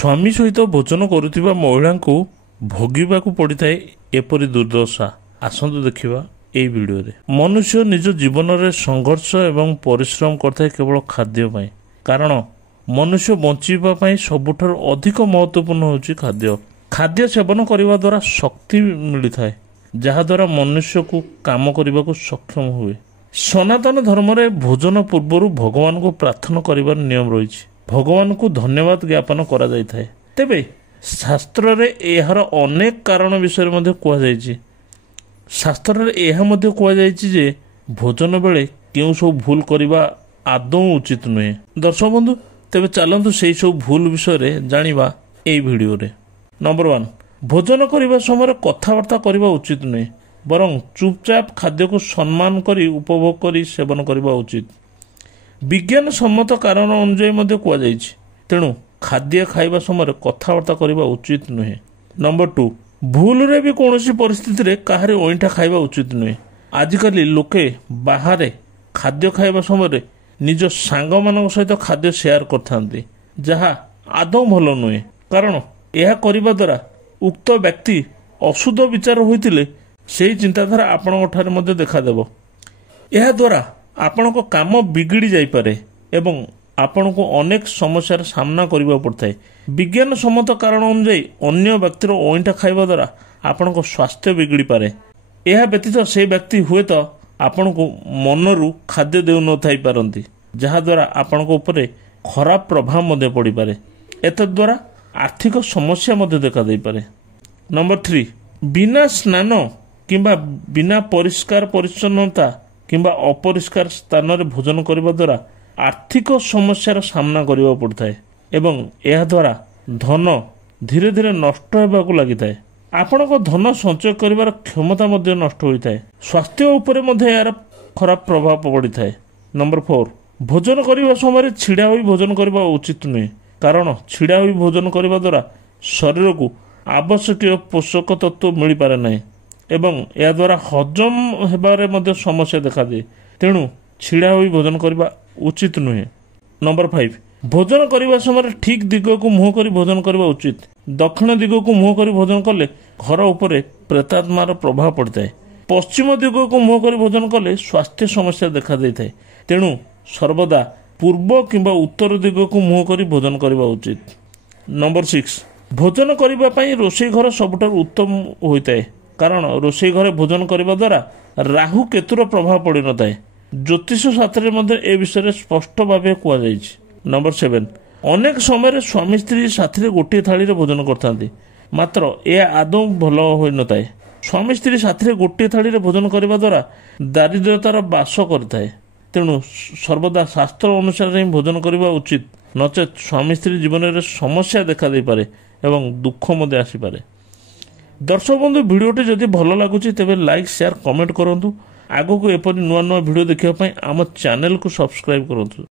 स्वामी सहित भोजन करुवा महिला को भोगवाकू पड़ी था एपरी दुर्दशा। आसतु देखा यही वीडियो रे। मनुष्य निज जीवन में संघर्ष एवं परिश्रम करता है केवल खाद्य, कारण मनुष्य बंचाई सबुठार अधिक महत्वपूर्ण होची खाद्य। खाद्य सेवन करने द्वारा शक्ति मिलता है, जहाद्वारा मनुष्य को काम करने को सक्षम हुए। सनातन धर्म रे भोजन पूर्व भगवान को प्रार्थना करिवार नियम रही। भगवान को धन्यवाद ज्ञापन करा जाय थाए। तेबे शास्त्र रे एहार अनेक कारण विषय मध्ये कुआ जायछि। शास्त्र रे एहा मध्ये कुआ जायछि जे भोजन बेले केउ सब भूल करिवा आदौ उचित नुहे। दर्शक बंधु, तेबे चलंतु सेही सब भूल विषय रे जानिबा एई वीडियो रे। नंबर 1, भोजन करिवा समय कथावार्ता करिवा उचित नुहे, बरं चुपचाप खाद्य को सम्मान करी उपभोग करी सेवन करिवा उचित। विज्ञान सम्मत कारण अनुसार कुआ जायछि, तेणु खाद्य खाइबा समय कथावार्ता करिवा उचित नुहे। नंबर 2, भूल रे भी कौनसी परिस्थिति रे काहारे ओइठा खाइबा उचित नुहे। आजिकल लोके बाहर खाद्य खाइबा समय निज सांग मान सहित खाद्य शेयर करथांती, जहा आदौ भल नुहे, कारण यह करिबा द्वारा उक्त व्यक्ति अशुद्ध विचार होइतिले सेही चिंताधारा आपणक ठारे मध्ये देखादेव। यह द्वारा आपण को काम बिगिड़ी जाइपारे एवं आपण को अनेक समस्यार सामना करबा पड़ता है। विज्ञान सम्मत कारण अनुसार अन्य व्यक्तिर ओइठा खाइबा द्वारा आपण को स्वास्थ्य बिगिड़ी पारे। यह व्यतीत से व्यक्ति हुए तो आपण को मनरू खाद्य देउ न थाई पारंती, जहा द्वारा आपण को ऊपर खराब प्रभाव मध्ये पड़ी पारे। एतद द्वारा आर्थिक समस्या मध्ये देखा दे पारे। नंबर 3, बिना स्नान किंबा बिना परिष्कार परिच्छन्नता किंबा अपरिष्कार स्थान रे भोजन करबा द्वारा आर्थिक समस्यार सामना करबा पड़ता है एवं यह द्वारा धन धीरे धीरे नष्ट होबाकू लागिଥାଏ। आपणक धन संचय करिवार क्षमता मध्ये नष्ट होइଥାଏ। स्वास्थ्य उपरे मध्ये यार खराब प्रभाव पड़िଥାଏ। नंबर 4, भोजन करबा समय छिड़ा होई भोजन करबा उचित नुहे, कारण छिड़ा होई भोजन करबा द्वारा शरीर को आवश्यक पोषक तत्व मिल पारे नहीं एवं या द्वारा हजम हेबारे मध्ये समस्या देखा दिए, तेणु छिड़ा होई भोजन करबा उचित नुहे। नंबर 5, भोजन करबा समय ठीक दिग को मुह करी भोजन करबा उचित। दक्षिण दिग को मुह करी भोजन कले घर उपरे प्रेतात्मार प्रभाव पड़ता है। पश्चिम दिग को मुह करी भोजन कले स्वास्थ्य समस्या देखा देइଥାଏ, तेणु सर्वदा पूर्व किंबा उत्तर दिग को मुह करी भोजन करबा उचित। नंबर 6, भोजन करबा पई रोषेई घर सबुठार उत्तम होइଥାଏ, कारण रोषेई घरे भोजन करबा द्वारा राहु केतुर प्रभाव पड़ न थाए। ज्योतिष शास्त्र में ए विषय स्पष्ट भाव कुआ जायछि। नंबर 7, अनेक समय स्वामी स्त्री साथी गोटे थाली रे भोजन करथांती, मात्र यह आदौ भल होई न थाए। स्वामी स्त्री साथी गोटे थाली रे भोजन करबा द्वारा दारिद्र्यतार बास करथाए, तेणु सर्वदा शास्त्र अनुसार ही भोजन करबा उचित, नचेत स्वामी स्त्री जीवन में समस्या देखा दे पारे एवं दुख मध्य आसी पारे। दर्शक बंधु, भिडियोटी जदि भल लगुच तेबे लाइक शेयर कमेंट करंतु। आगो को एपरि नुआ नुआ भिडियो देखिबा पई आम चैनल को सब्सक्राइब करंतु।